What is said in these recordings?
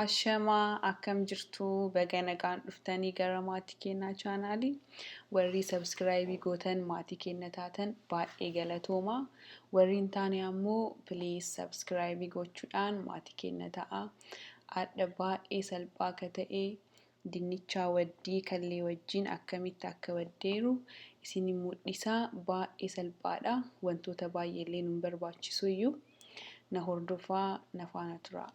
Ashamaa akkam jirtu baga nagaan dhuftanii gara maatii keenyaa chaanaalii warri subscribe gootan maatii keenya taatan baay'ee galatooma warri hin taane ammoo please subscribe gochuudhaan maatii keenya ta'a adda baay'ee salphaa akka ta'e Dinnichaa Woddii Kallee Wojjiin akkamitti akka waddeeru isin mul'isaa baay'ee salphaadha wantoota baay'ee illee nu barbaachisu iyyuu na hordofaa na faana tura.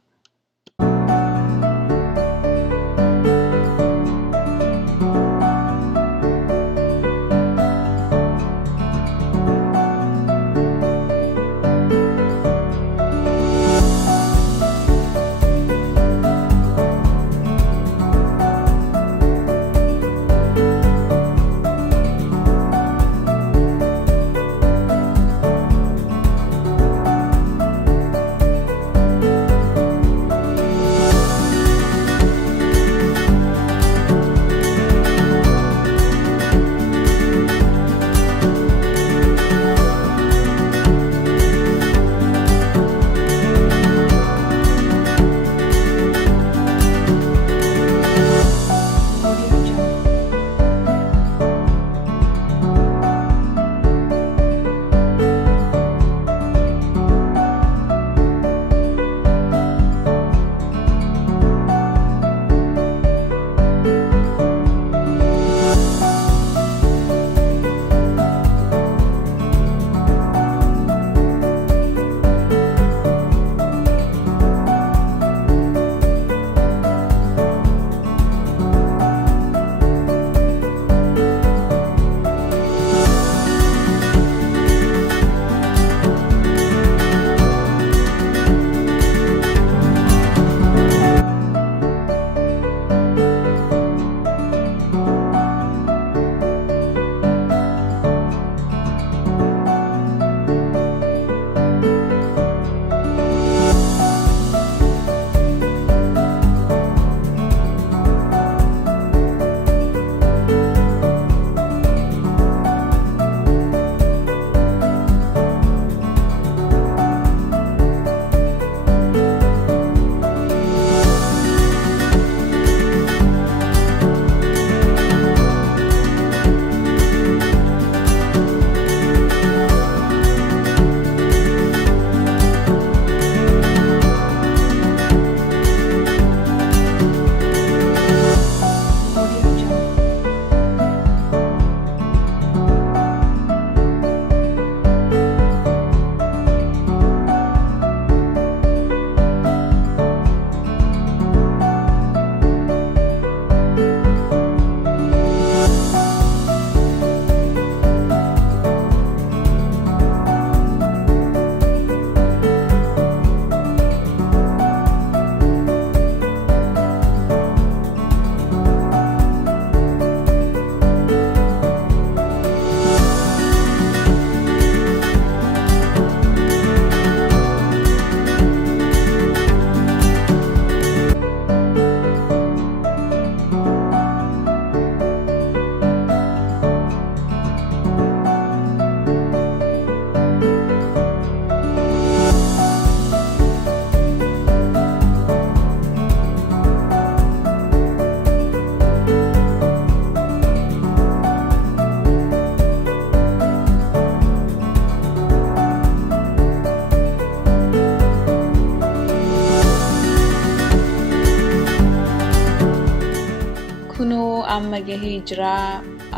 amma gahee jira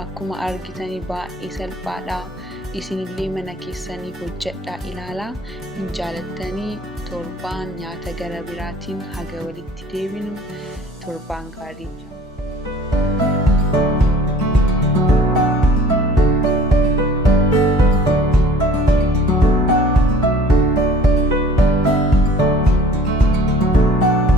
akkuma argitanii baay'ee salphaadha isinillee mana keessanii hojjedhaa ilaalaa hin jaalattanii torbaan nyaata gara biraatiin haga walitti deebinu torbaan gaarii